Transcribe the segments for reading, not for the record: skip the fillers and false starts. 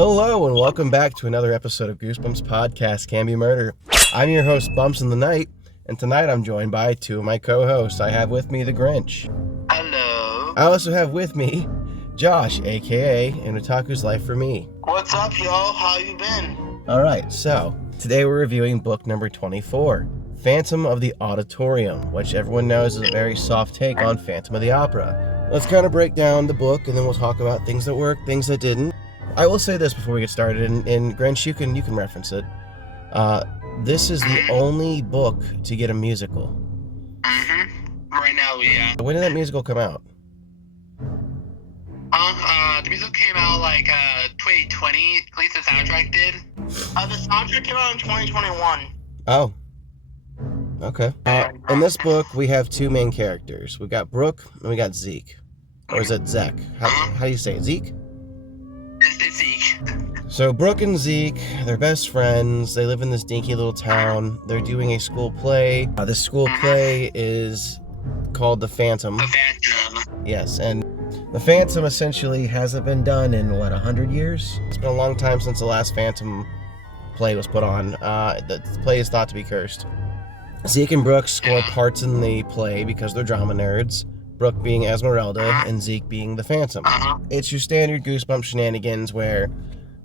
Hello and welcome back to another episode of Goosebumps Podcast Can Be Murder. I'm your host, Bumps in the Night, and tonight I'm joined by two of my co-hosts. I have with me the Grinch. Hello. I also have with me Josh, aka In Otaku's Life for Me. What's up, y'all? How you been? Alright, so today we're reviewing book number 24, Phantom of the Auditorium, which everyone knows is a very soft take on Phantom of the Opera. Let's kind of break down the book and then we'll talk about things that worked, things that didn't. I will say this before we get started, and Grinch, you can reference it. This is the only book to get a musical. Right now, yeah. When did that musical come out? The musical came out like 2020. At least the soundtrack did. The soundtrack came out in 2021. Oh. Okay. In this book, we have two main characters. We got Brooke and we got Zeke. Or is it Zek? How do you say it? Zeke? It's Zeke. So Brooke and Zeke, they're best friends. They live in this dinky little town. They're doing a school play. This school play is called The Phantom. The Phantom. Yes, and The Phantom essentially hasn't been done in, 100 years? It's been a long time since the last Phantom play was put on. The play is thought to be cursed. Zeke and Brooke score parts in the play because they're drama nerds. Brooke being Esmeralda and Zeke being the Phantom. It's your standard Goosebumps shenanigans where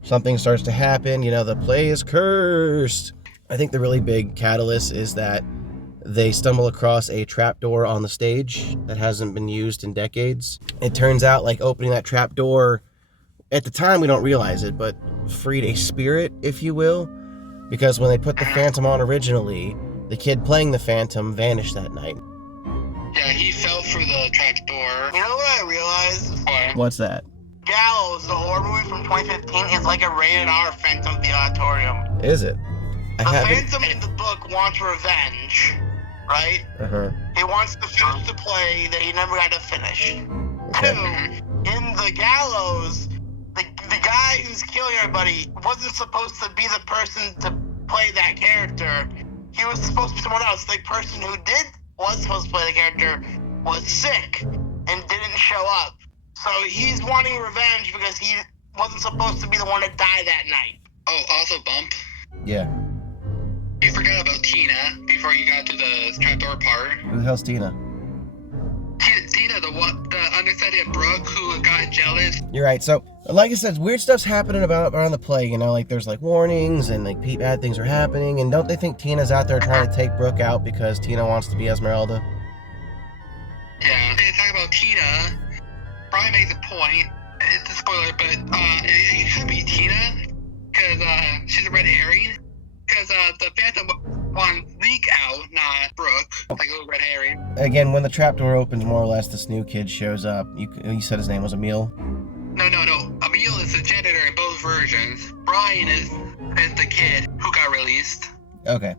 something starts to happen, the play is cursed. I think the really big catalyst is that they stumble across a trapdoor on the stage that hasn't been used in decades. It turns out like opening that trapdoor, at the time we don't realize it, but freed a spirit, if you will, because when they put the Phantom on originally, the kid playing the Phantom vanished that night. Yeah, he fell through the trapdoor. You know what I realized? What? What's that? Gallows, the horror movie from 2015, is like a rated R Phantom of the Auditorium. Is it? The Phantom in the book wants revenge, right? He wants to finish the play that he never got to finish. Okay. 2, in the Gallows, the guy who's killing everybody wasn't supposed to be the person to play that character. He was supposed to be someone else. The person who was supposed to play the character was sick and didn't show up. So he's wanting revenge because he wasn't supposed to be the one to die that night. Oh, also Bump. Yeah. You forgot about Tina before you got to the trapdoor part. Who the hell's Tina? Tina, the understudy of Brooke who got jealous. You're right. So, like I said, weird stuff's happening around the play, like there's like warnings and like bad things are happening, and don't they think Tina's out there trying to take Brooke out because Tina wants to be Esmeralda? Yeah. They talk about Tina. Brian makes a point. It's a spoiler, but it could be Tina because she's a red herring. Because the Phantom wants Zeke out, not Brooke. Like a little red herring. Again, when the trapdoor opens, more or less, this new kid shows up. You said his name was Emil? No. Emil is the janitor in both versions. Brian is the kid who got released. Okay.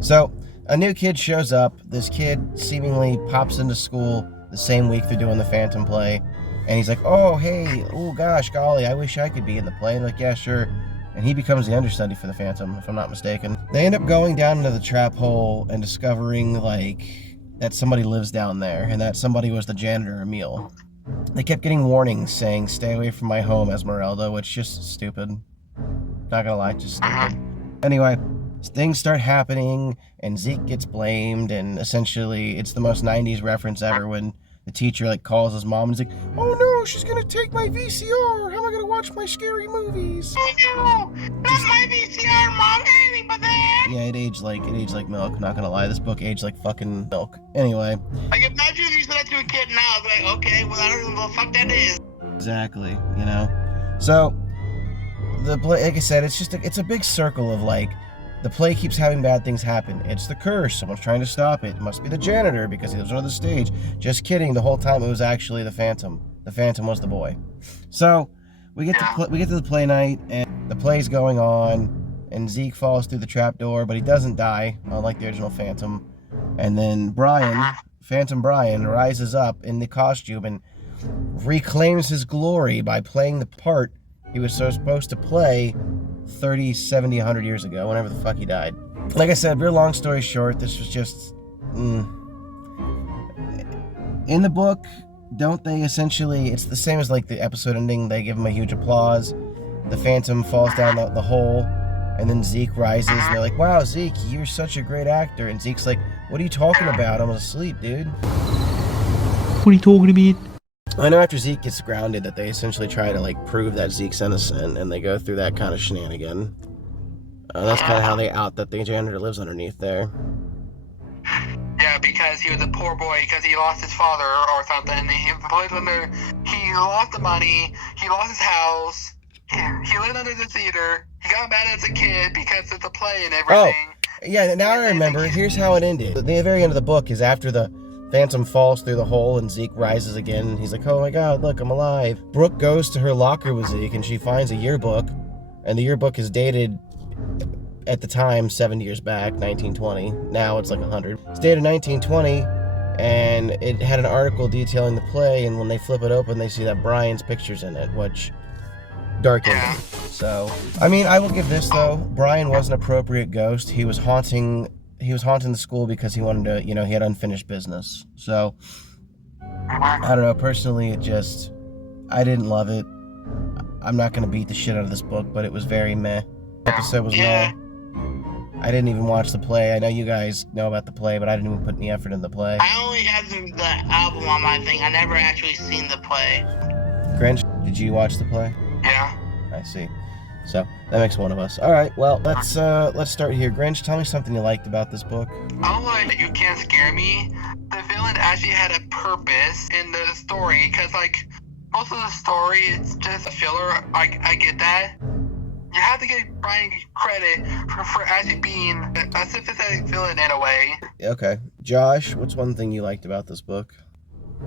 So, a new kid shows up. This kid seemingly pops into school the same week they're doing the Phantom play. And he's like, oh, hey, oh, gosh, golly, I wish I could be in the play. And like, yeah, sure. And he becomes the understudy for the Phantom, if I'm not mistaken. They end up going down into the trap hole and discovering, that somebody lives down there, and that somebody was the janitor, Emil. They kept getting warnings saying, stay away from my home, Esmeralda, which is just stupid. Not gonna lie, just stupid. Anyway, things start happening, and Zeke gets blamed, and essentially, it's the most 90s reference ever when the teacher, calls his mom and he's like, oh no, she's gonna take my VCR. How am I gonna watch my scary movies? Oh no, not my VCR, Mom, anything but that. Yeah, it aged like milk, not gonna lie. This book aged like fucking milk. Anyway. Imagine if you said that to a kid now, I'd be like, okay, well, I don't know what the fuck that is. Exactly, So, like I said, it's a big circle of the play keeps having bad things happen. It's the curse. Someone's trying to stop it. It must be the janitor because he lives under the stage. Just kidding. The whole time it was actually the Phantom. The Phantom was the boy. So we get to the play night, and the play's going on, and Zeke falls through the trapdoor, but he doesn't die, unlike the original Phantom. And then Phantom Brian, rises up in the costume and reclaims his glory by playing the part he was supposed to play 30, 70, 100 years ago, whenever the fuck he died. Like I said, real long story short, this was just... In the book, don't they essentially... It's the same as the episode ending. They give him a huge applause. the Phantom falls down the hole, and then Zeke rises, and they're like, wow, Zeke, you're such a great actor. And Zeke's like, what are you talking about? I was asleep, dude. What are you talking about? I know after Zeke gets grounded that they essentially try to, like, prove that Zeke's innocent, and they go through that kind of shenanigan. That's kind of how they out that the janitor lives underneath there. Yeah, because he was a poor boy because he lost his father or something. He lost the money. He lost his house. He lived under the theater. He got mad as a kid because it's a play and everything. Oh, yeah, now I remember. Here's how it ended. The very end of the book is after the Phantom falls through the hole and Zeke rises again. And he's like, oh my god, look, I'm alive. Brooke goes to her locker with Zeke and she finds a yearbook. And the yearbook is dated, at the time, 7 years back, 1920. Now it's like 100. It's dated 1920, and it had an article detailing the play, and when they flip it open, they see that Brian's picture's in it, which... dark ending. So, I mean, I will give this, though. Brian was an appropriate ghost. He was haunting the school because he wanted to, he had unfinished business. So, I don't know. Personally, I didn't love it. I'm not going to beat the shit out of this book, but it was very meh. The episode was meh. I didn't even watch the play. I know you guys know about the play, but I didn't even put any effort in the play. I only had the album on my thing. I never actually seen the play. Grinch, did you watch the play? Yeah. I see. So, that makes one of us. Alright, well, let's start here. Grinch, tell me something you liked about this book. I like You Can't Scare Me. The villain actually had a purpose in the story, because, like, most of the story, it's just a filler. I get that. You have to give Brian credit for actually being a sympathetic villain in a way. Okay. Josh, what's one thing you liked about this book?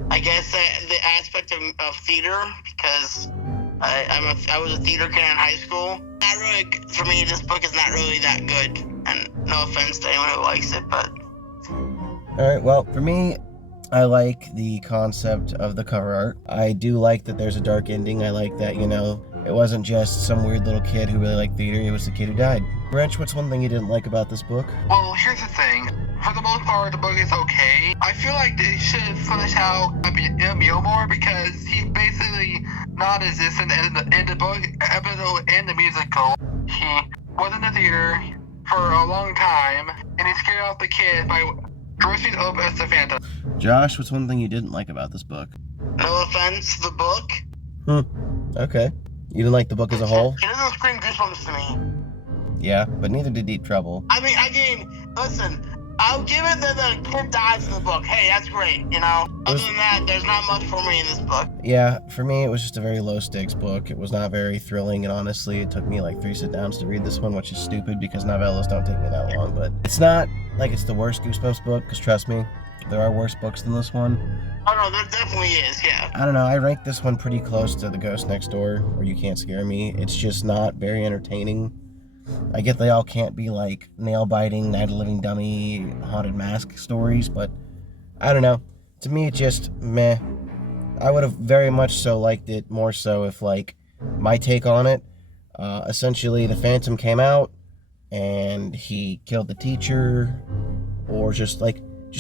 I guess the aspect of theater, because I was a theater kid in high school. Not really, for me, this book is not really that good. And no offense to anyone who likes it, but... Alright, well, for me, I like the concept of the cover art. I do like that there's a dark ending. I like that, it wasn't just some weird little kid who really liked theater. It was the kid who died. Grinch, what's one thing you didn't like about this book? Well, here's the thing. For the most part, the book is okay. I feel like they should finish out Emil more because he's basically non-existent in the book episode and the musical. He was in the theater for a long time, and he scared off the kid by dressing up as the Phantom. Josh, what's one thing you didn't like about this book? No offense, the book. Okay. You didn't like the book as a whole? It doesn't scream Goosebumps to me. Yeah, but neither did Deep Trouble. I mean, listen, I'll give it that the kid dies in the book. Hey, that's great, Other than that, there's not much for me in this book. Yeah, for me, it was just a very low-stakes book. It was not very thrilling, and honestly, it took me like 3 sit-downs to read this one, which is stupid because novellas don't take me that long, but it's not like it's the worst Goosebumps book, because trust me, there are worse books than this one. Oh, no, there definitely is, yeah. I don't know, I rank this one pretty close to The Ghost Next Door, or You Can't Scare Me. It's just not very entertaining. I get they all can't be like nail-biting, Night of the Living Dummy, Haunted Mask stories, but I don't know. To me, it's just meh. I would have very much so liked it more so if, like, my take on it, essentially the Phantom came out and he killed the teacher, or just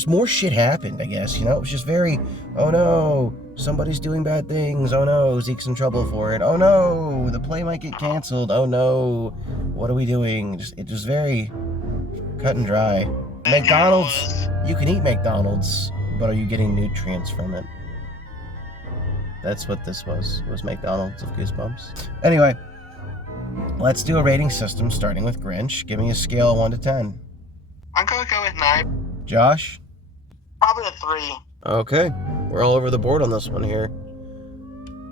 more shit happened, I guess, It was just very, oh no, somebody's doing bad things, oh no, Zeke's in trouble for it, oh no, the play might get canceled, oh no, what are we doing? It was very cut and dry. McDonald's, you can eat McDonald's, but are you getting nutrients from it? That's what this was McDonald's of Goosebumps. Anyway, let's do a rating system starting with Grinch. Give me a scale of 1 to 10. I'm gonna go with 9. Josh? Probably a 3. Okay, we're all over the board on this one here.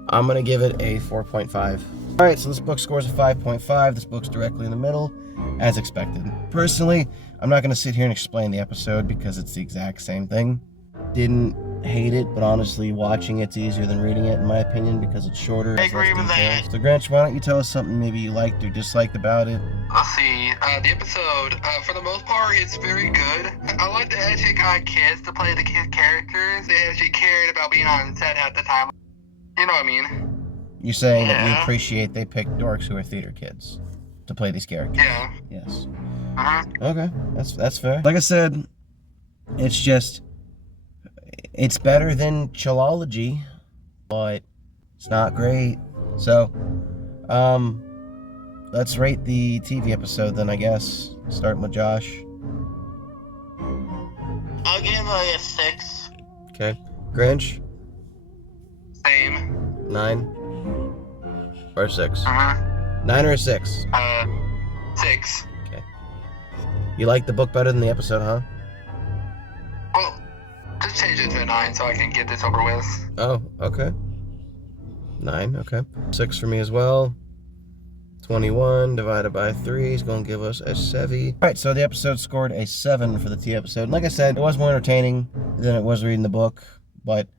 I'm gonna give it a 4.5. Alright, so this book scores a 5.5. This book's directly in the middle, as expected. Personally, I'm not gonna sit here and explain the episode because it's the exact same thing. Didn't hate it, but honestly, watching it's easier than reading it, in my opinion, because it's shorter. I agree with that. So, Grinch, why don't you tell us something maybe you liked or disliked about it? Let's see. The episode, for the most part, it's very good. I like that they actually got kids to play the kid characters. They actually cared about being on set at the time. You know what I mean? You're saying that you appreciate they picked dorks who are theater kids to play these characters? Yeah. Yes. Uh-huh. Okay, that's fair. Like I said, it's better than Chillology, but it's not great. So, let's rate the TV episode then, I guess. Starting with Josh. I'll give it a 6. Okay. Grinch? Same. 9? Or a 6? 9 or a 6? 6. Okay. You like the book better than the episode, huh? Well, just change it to a 9 so I can get this over with. Oh, okay. 9, okay. 6 for me as well. 21 divided by 3 is going to give us a 7. Alright, so the episode scored a 7 for the T episode. And like I said, it was more entertaining than it was reading the book. But,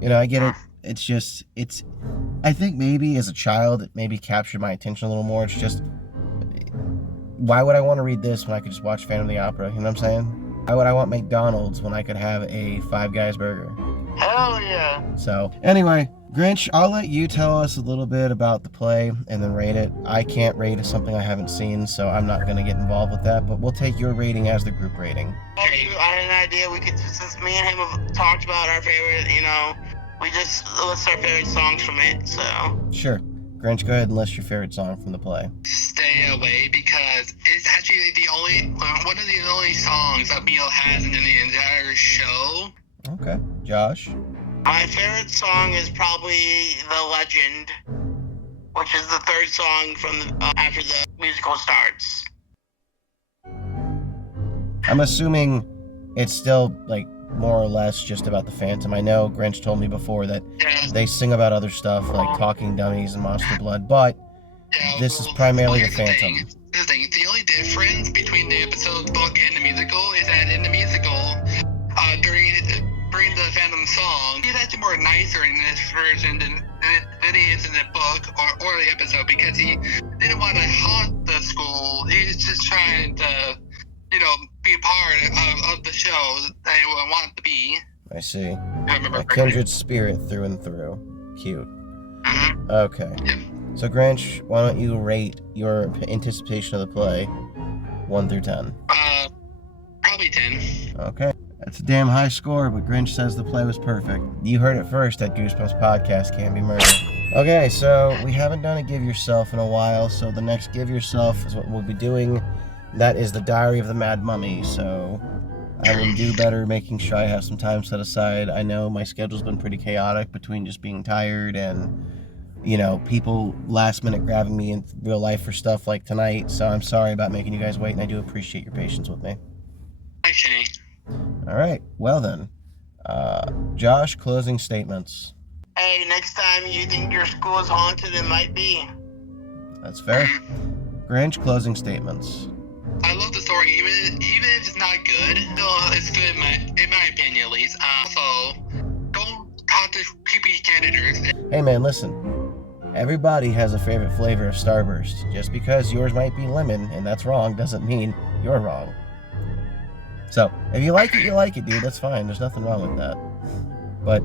you know, I get it. It's just, I think maybe as a child, it maybe captured my attention a little more. It's just, why would I want to read this when I could just watch Phantom of the Opera? You know what I'm saying? Why would I want McDonald's when I could have a Five Guys burger? Hell yeah. So, anyway, Grinch, I'll let you tell us a little bit about the play and then rate it. I can't rate something I haven't seen, so I'm not going to get involved with that, but we'll take your rating as the group rating. I had an idea we could, since me and him have talked about our favorite, you know, we just list our favorite songs from it, so. Sure. Grinch, go ahead and list your favorite song from the play. Stay Away, because it's actually one of the only songs that Mio has in the entire show. Okay. Josh? My favorite song is probably The Legend, which is the third song from after the musical starts. I'm assuming it's still, like, more or less just about the Phantom. I know Grinch told me before that they sing about other stuff, like Talking Dummies and Monster Blood, but this is primarily the Phantom. Here's the thing. The only difference between the episode book and the musical is that in the musical, during the Phantom song, he's actually more nicer in this version than he is in the book or the episode, because he didn't want to haunt the school. He was just trying to, you know, be a part of the show that he wanted to be. I see. I remember A kindred spirit through and through. Cute. Mm-hmm. Okay. Yep. So, Grinch, why don't you rate your anticipation of the play 1 through 10? Probably 10. Okay. That's a damn high score, but Grinch says the play was perfect. You heard it first at Goosebumps Podcast Can Be Murdered. Okay, so we haven't done a Give Yourself in a while, so the next Give Yourself is what we'll be doing. That is the Diary of the Mad Mummy, so I will do better making sure I have some time set aside. I know my schedule's been pretty chaotic between just being tired and, you know, people last minute grabbing me in real life for stuff like tonight, so I'm sorry about making you guys wait, and I do appreciate your patience with me. Okay. Alright, well then. Josh, closing statements. Hey, next time you think your school is haunted, it might be. That's fair. Grinch, closing statements. I love the story, even if it's not good. Still, it's good in my opinion, at least. Also, don't talk to creepy janitors. Hey man, listen. Everybody has a favorite flavor of Starburst. Just because yours might be lemon, and that's wrong, doesn't mean you're wrong. So, if you like it, dude. That's fine. There's nothing wrong with that. But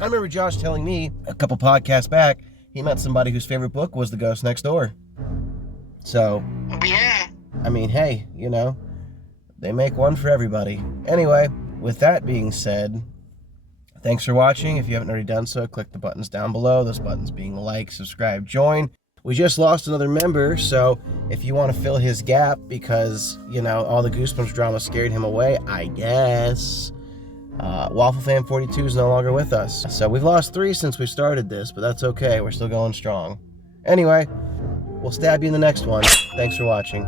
I remember Josh telling me a couple podcasts back, he met somebody whose favorite book was The Ghost Next Door. So, Yeah. I mean, hey, you know, they make one for everybody. Anyway, with that being said, thanks for watching. If you haven't already done so, click the buttons down below. Those buttons being like, subscribe, join. We just lost another member, so if you want to fill his gap because, you know, all the Goosebumps drama scared him away, I guess, WaffleFan42 is no longer with us. So we've lost 3 since we started this, but that's okay. We're still going strong. Anyway, we'll stab you in the next one. Thanks for watching.